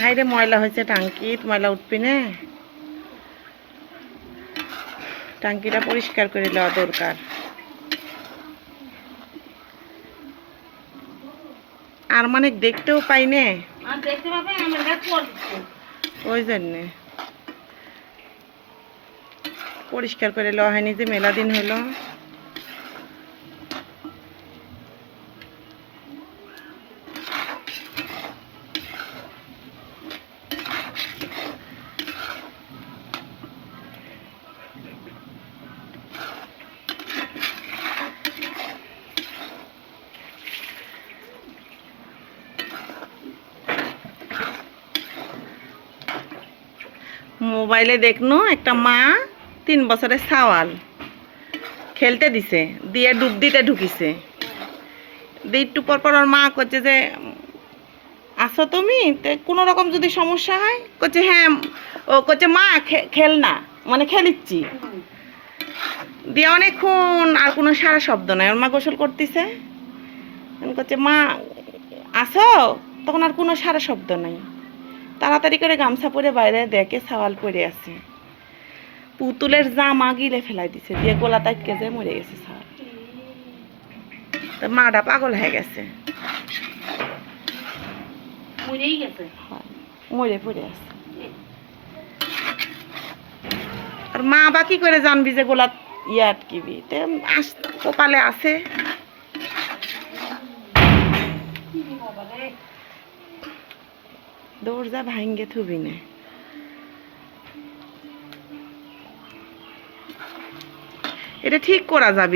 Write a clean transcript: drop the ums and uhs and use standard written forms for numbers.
High রে, ময়লা হয়েছে টাঙ্কিত, ময়লা উঠবি না। টাঙ্কিটা পরিষ্কার করে দেওয়া দরকার। আর মানে দেখতেও পাই না, ওই জন্যে পরিষ্কার করে লওয়া হয়নি, যে মেলা দিন হলো। মোবাইলে দেখনো একটা মা 3 বছরের সাওয়াল খেলতে দিছে, দিয়ে ডুব দিতে ঢুকিছে। দিয়ে একটু পর পর ওর মা করছে যে আসো তুমি, কোনো রকম যদি সমস্যা হয়, করছে হ্যাঁ। ও করছে মা খেল না, মানে খেলিচ্ছি। দিয়ে অনেকক্ষণ আর কোনো সারা শব্দ নাই। ওর মা গোসল করতেছে, করছে মা আসো, তখন আর কোনো সারা শব্দ নাই। তাড়াতাড়ি করে গামছা পরে বাইরে দেখে সাওয়াল পরে আছে। পুতুলের জামা গিলে ফেলাই দিছে, দিয়ে গোলা তাইটকে যে মরে গেছে সাওয়াল। মাটা পাগল হয়ে গেছে, মরে পড়ে আছে। আর মা বা কি করে জানবি যে গোলা ইয়ে আটকিবি? কপালে আছে। দরজা ভাঙ্গে থুবি না। এটা ঠিক করা যাবে।